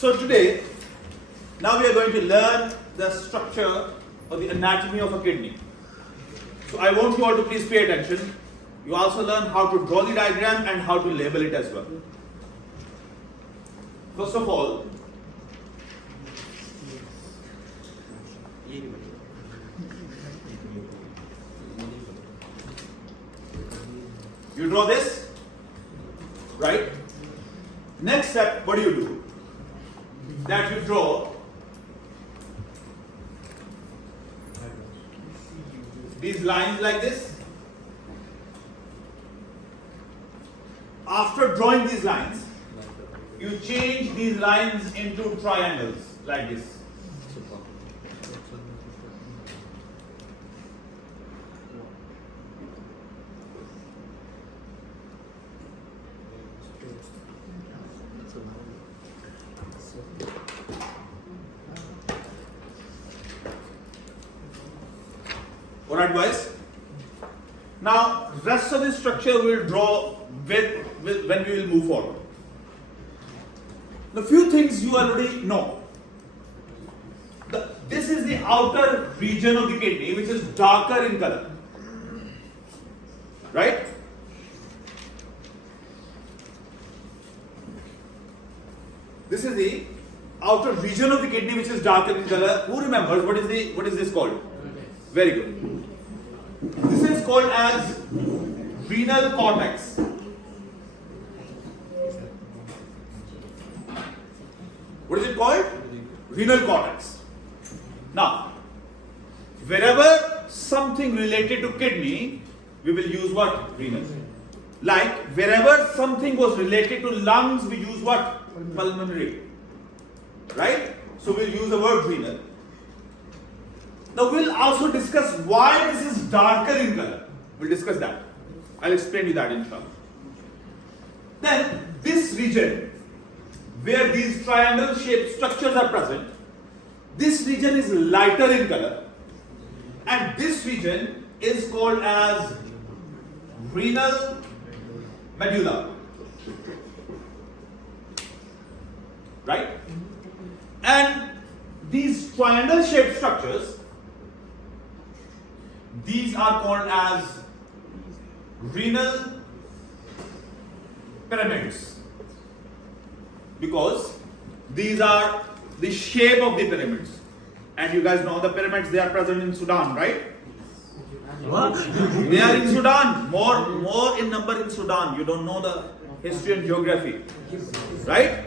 So today, now we are going to learn the structure or the anatomy of a kidney. So I want you all to please pay attention. You also learn how to draw the diagram and how to label it as well. First of all, you draw this, right? Next step, what do? That you draw these lines like this. After drawing these lines, you change these lines into triangles like this. Alright guys, now rest of the structure we will draw when we will move forward. The few things you already know. This is the outer region of the kidney which is darker in color, right? This is the outer region of the kidney which is darker in color. Who remembers what is this called? Very good. This is called as renal cortex. What is it called? Renal cortex. Now, wherever something related to kidney, we will use what? Renal. Like wherever something was related to lungs, we use what? Pulmonary. Right? So we'll use the word renal. Now we'll also discuss why this is darker in color. We'll discuss that. I'll explain you that inshallah. Then this region where these triangle shaped structures are present, this region is lighter in color and this region is called as renal medulla. Right? And these triangle shaped structures, these are called as renal pyramids because these are the shape of the pyramids. And you guys know the pyramids, they are present in Sudan, right? What? They are in Sudan, more in number in Sudan. You don't know the history and geography, right?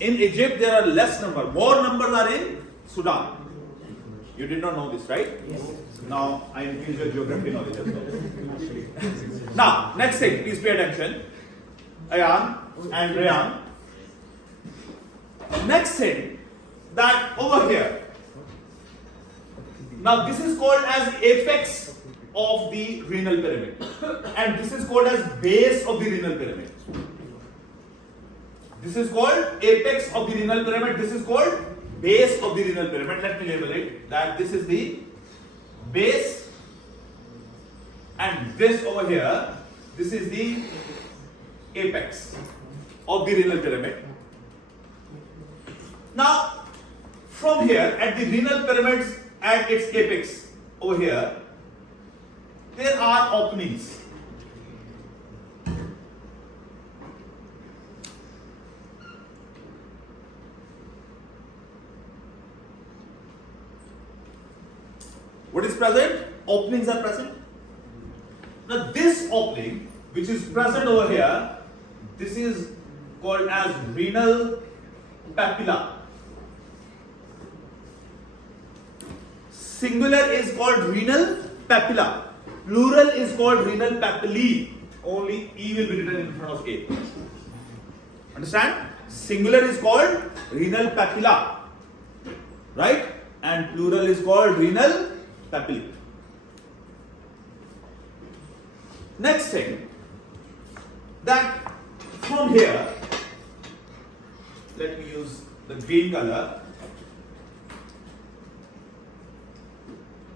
In Egypt there are less number, more numbers are in Sudan. You did not know this, right? Yes. Now I increase your geography knowledge as well. Now, next thing, please pay attention. Ayan and Rayan. Next thing, that over here. Now this is called as apex of the renal pyramid. And this is called as base of the renal pyramid. This is called apex of the renal pyramid. This is called base of the renal pyramid. Let me label it that this is the base and this over here, this is the apex of the renal pyramid. Now from here at the renal pyramids at its apex over here, there are openings. What is present? Openings are present. Now this opening which is present over here, this is called as renal papilla. Singular is called renal papilla. Plural is called renal papillae. Only E will be written in front of A. Understand? Singular is called renal papilla. Right? And plural is called renal papillae. Next thing, that from here, let me use the green color.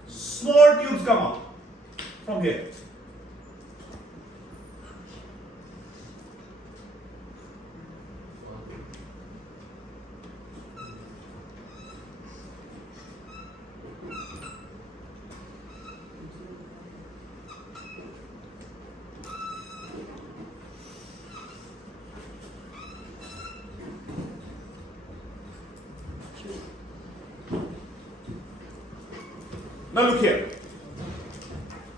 Small tubes come out from here. Now look here.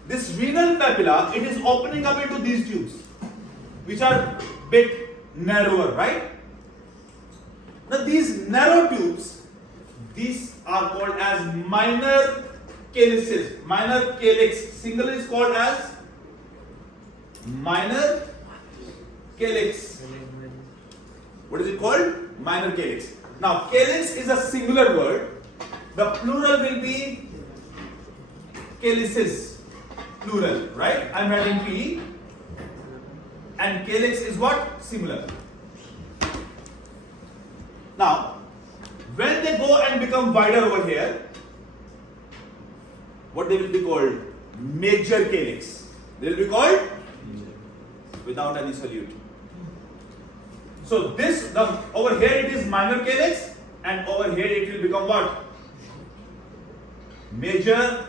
This renal papilla, it is opening up into these tubes, which are bit narrower, right? Now these narrow tubes, these are called as minor calyces. Minor calyx, singular is called as minor calyx. What is it called? Minor calyx. Now calyx is a singular word. The plural will be calyces. Plural, right? I'm writing P. And calyx is what? Singular. Now, when they go and become wider over here, what they will be called? Major calyx. They will be called without any salute. So this, over here it is minor calyx, and over here it will become what? Major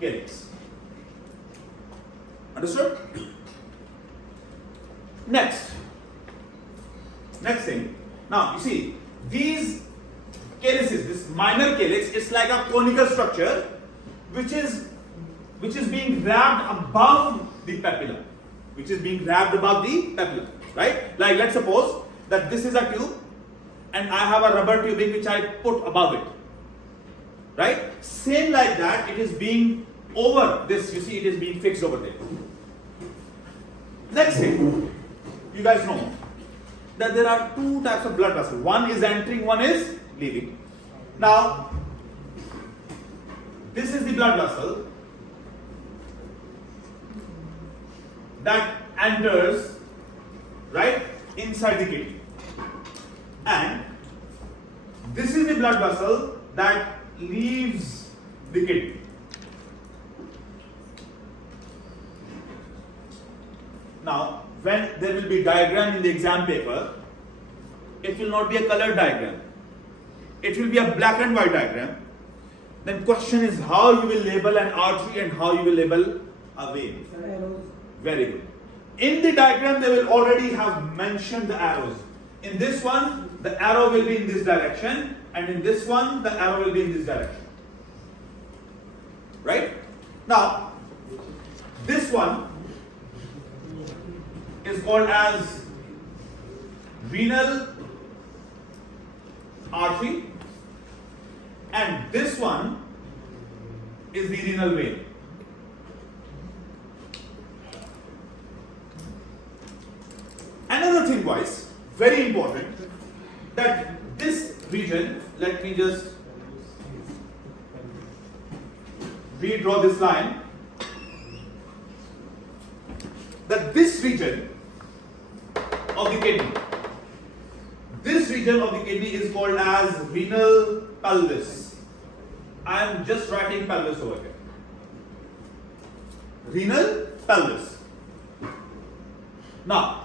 calyx. Understood? Next thing. Now you see these calyces, this minor calyx, it's like a conical structure which is being wrapped above the papilla. Which is being wrapped above the papilla, right? Like let's suppose that this is a tube and I have a rubber tubing which I put above it. Right? Same like that, it is being over this, you see, it is being fixed over there. Next thing, you guys know that there are two types of blood vessels. One is entering, one is leaving. Now, this is the blood vessel that enters, right, inside the kidney. And this is the blood vessel that leaves the kidney. Now, when there will be diagram in the exam paper, it will not be a colored diagram. It will be a black and white diagram. Then question is how you will label an artery and how you will label a vein. Very good. In the diagram, they will already have mentioned the arrows. In this one, the arrow will be in this direction, and in this one, the arrow will be in this direction. Right? Now, this one is called as renal artery, and this one is the renal vein. Another thing, guys, very important, that this region, let me just redraw this line, that this region of the kidney, this region of the kidney is called as renal pelvis. I am just writing pelvis over here. Renal pelvis. Now,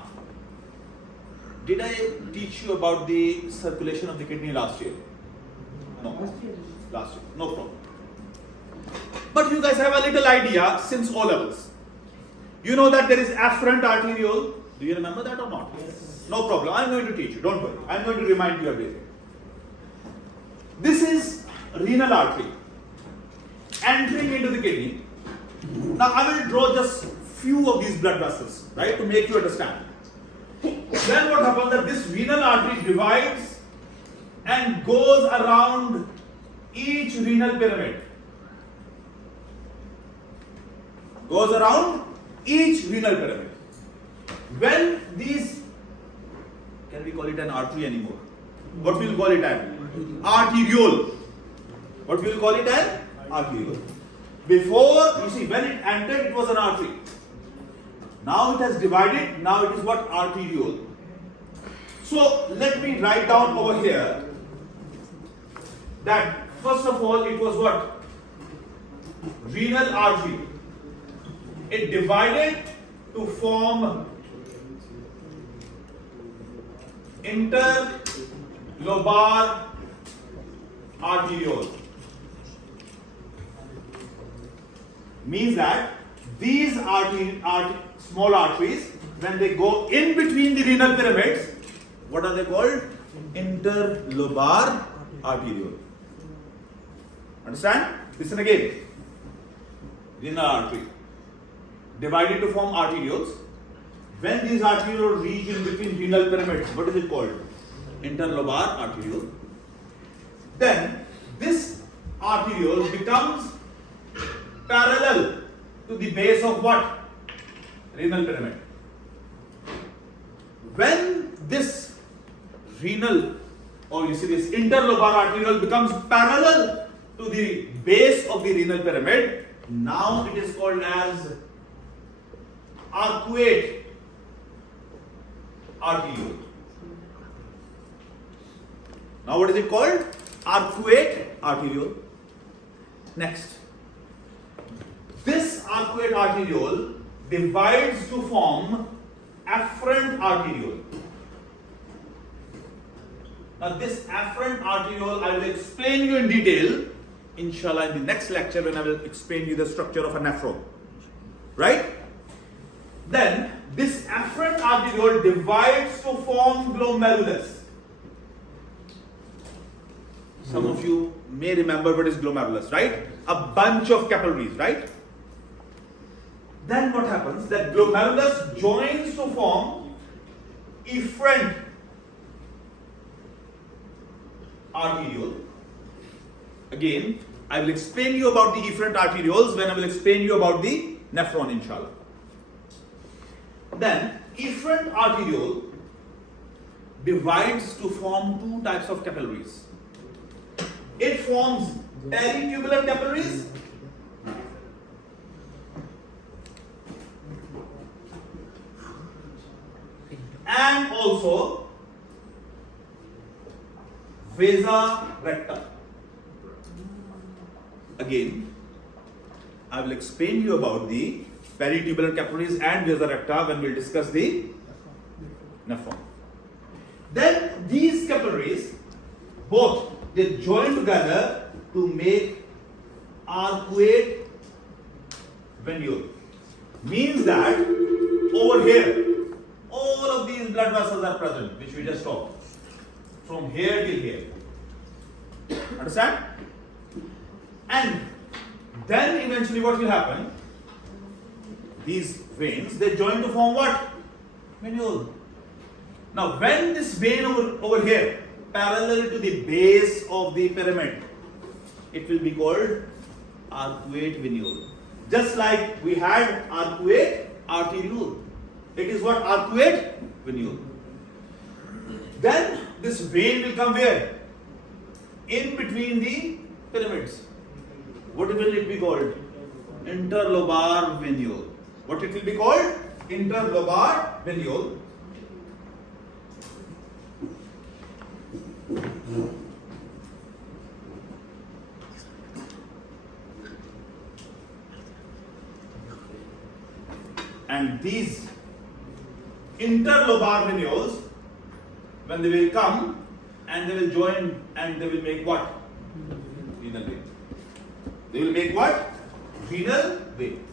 did I teach you about the circulation of the kidney last year? No. Last year. No problem. But you guys have a little idea since O levels. You know that there is afferent arteriole. Do you remember that or not? Yes. No problem. I'm going to teach you. Don't worry. I'm going to remind you everything. This is renal artery entering into the kidney. Now I will draw just few of these blood vessels, right, to make you understand. Then what happens that this renal artery divides and goes around each renal pyramid. Goes around each renal pyramid. When these, can we call it an artery anymore? What we will call it an arteriole. What we will call it an arteriole. Before, you see, when it entered, it was an artery. Now it has divided, now it is what? Arteriole. So let me write down over here that first of all it was what? Renal artery. It divided to form interlobar arteriole. Means that these small arteries, when they go in between the renal pyramids, what are they called? Interlobar arteriole. Understand? Listen again. Renal artery divided to form arterioles. When these arterioles reach in between renal pyramids, what is it called? Interlobar arteriole. Then this arteriole becomes parallel to the base of what? Renal pyramid. When this renal, or you see this interlobar arteriole becomes parallel to the base of the renal pyramid, now it is called as arcuate arteriole. Now what is it called? Arcuate arteriole. Next. This arcuate arteriole divides to form afferent arteriole. Now this afferent arteriole I will explain you in detail, inshallah, in the next lecture when I will explain you the structure of a nephron. Right? Then this afferent arteriole divides to form glomerulus. Some of you may remember what is glomerulus, right? A bunch of capillaries, right? Then what happens? That glomerulus joins to form efferent arteriole. Again, I will explain you about the efferent arterioles when I will explain you about the nephron, inshallah. Then, efferent arteriole divides to form two types of capillaries. It forms peritubular capillaries and also vasa recta. Again, I will explain you about the peritubular capillaries and vasa recta when we will discuss the nephron. Then these capillaries both they join together to make arcuate venule. Means that over here all of these blood vessels are present, which we just saw, from here till here. Understand? And then eventually what will happen? These veins, they join to form what? Venule. Now when this vein over here, parallel to the base of the pyramid, it will be called arcuate venule. Just like we had arcuate arteriole. It is what? Arcuate venule. Then this vein will come where? In between the pyramids. What will it be called? Interlobar venule. What it will be called? Interlobar venule. And these interlobar venules, when they will come and they will join and they will make what? Renal vein. They will make what? Renal vein.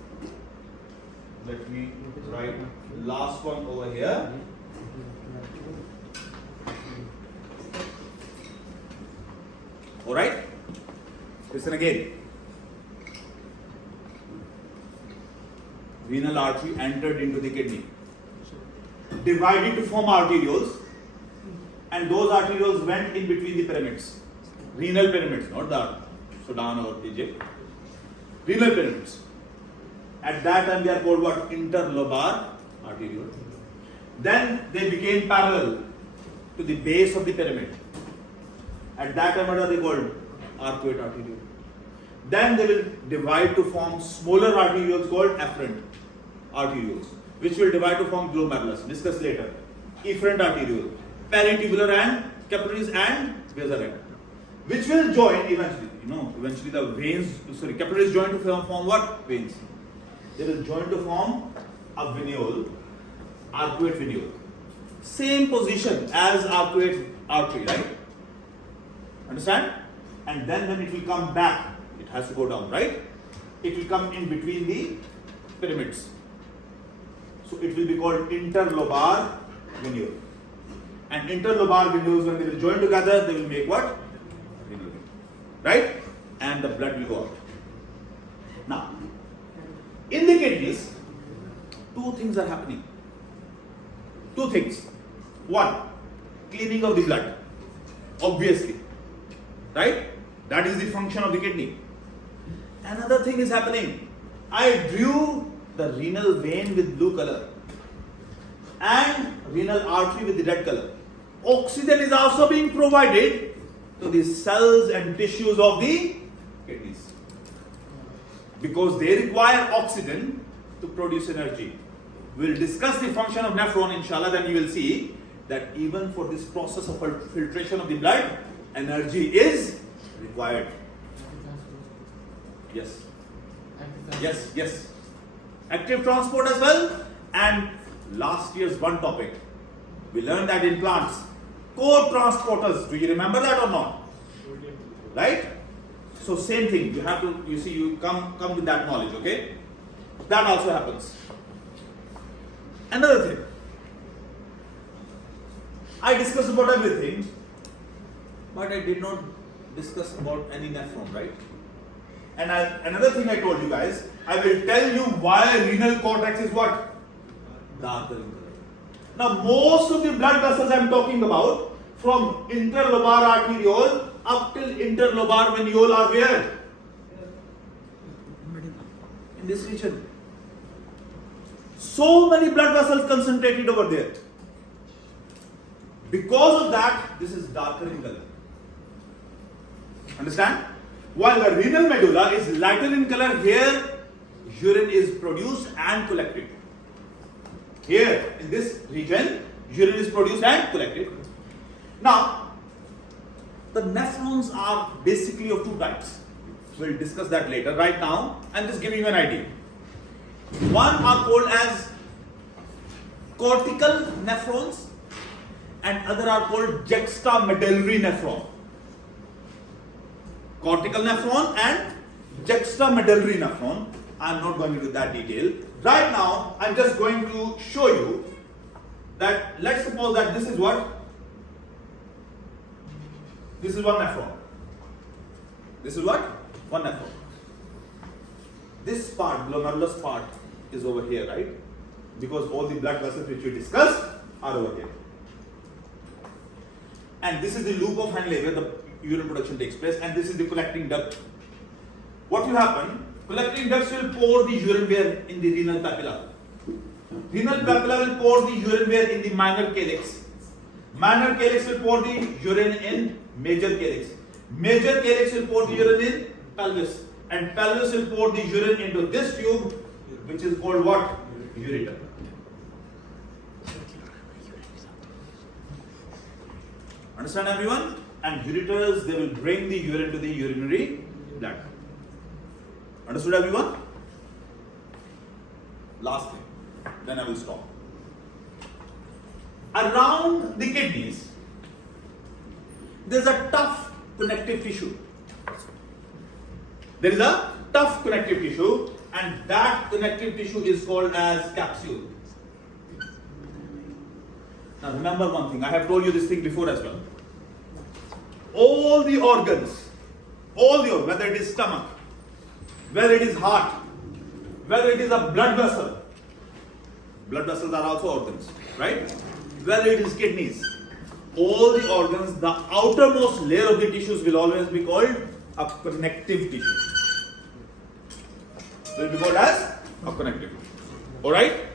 Let me write last one over here. Alright? Listen again. Renal artery entered into the kidney, divided to form arterioles, and those arterioles went in between the pyramids. Renal pyramids, not the Sudan or Egypt. Renal pyramids. At that time they are called what? Interlobar arteriole. Then they became parallel to the base of the pyramid. At that time what are they called? Arcuate arteriole. Then they will divide to form smaller arterioles called afferent arterioles, which will divide to form glomerulus. Discuss later. Efferent arteriole, peritubular and capillaries and vasa recta, which will join eventually. Eventually the veins, capillaries join to form what? Veins. They will join to form a venule, arcuate venule. Same position as arcuate artery, right? Understand? And then when it will come back, it has to go down, right? It will come in between the pyramids. So it will be called interlobar venule. And interlobar venules, when they will join together, they will make what? Renal vein. Right? And the blood will go out. Now, in the kidneys, two things are happening. Two things. One, cleaning of the blood. Obviously. Right? That is the function of the kidney. Another thing is happening. I drew the renal vein with blue color and renal artery with the red color. Oxygen is also being provided to the cells and tissues of the kidneys because they require oxygen to produce energy. We will discuss the function of nephron inshallah, then you will see that even for this process of filtration of the blood, energy is required. Yes. Yes, yes. Active transport as well. And last year's one topic, we learned that in plants, co-transporters. Do you remember that or not? Right? So same thing. You have to, you see, you come with that knowledge, okay? That also happens. Another thing. I discussed about everything, but I did not discuss about any nephron, right? And another thing I told you guys, I will tell you why renal cortex is what? Darker in color. Now most of the blood vessels I am talking about, from interlobar arteriole up till interlobar venule are where? In this region. So many blood vessels concentrated over there. Because of that, this is darker in color. Understand? While the renal medulla is lighter in color, here urine is produced and collected. Here in this region, urine is produced and collected. Now, the nephrons are basically of two types. We'll discuss that later. Right now, I'm just giving you an idea. One are called as cortical nephrons and other are called juxtamedullary nephron. Cortical nephron and juxtamedullary nephron. I'm not going into that detail. Right now, I'm just going to show you that, let's suppose that this is what? This is one nephron. This is what? One nephron. This part, glomerulus part, is over here, right? Because all the blood vessels which we discussed are over here. And this is the loop of Henle where the urine production takes place, and this is the collecting duct. What will happen? Collecting ducts will pour the urine where? In the renal papilla. Renal papilla will pour the urine where? In the minor calyx. Minor calyx will pour the urine in major calyx. Major calyx will pour the urine in pelvis. And pelvis will pour the urine into this tube, which is called what? Ureter. Understand everyone? And ureters, they will bring the urine to the urinary bladder. Understood everyone? Last thing, then I will stop. Around the kidneys, there is a tough connective tissue. There is a tough connective tissue, and that connective tissue is called as capsule. Now remember one thing, I have told you this thing before as well. All the organs, whether it is stomach, whether it is heart, whether it is a blood vessels are also organs, right? Whether it is kidneys, all the organs, the outermost layer of the tissues will always be called a connective tissue. Will be called as a connective tissue. Alright?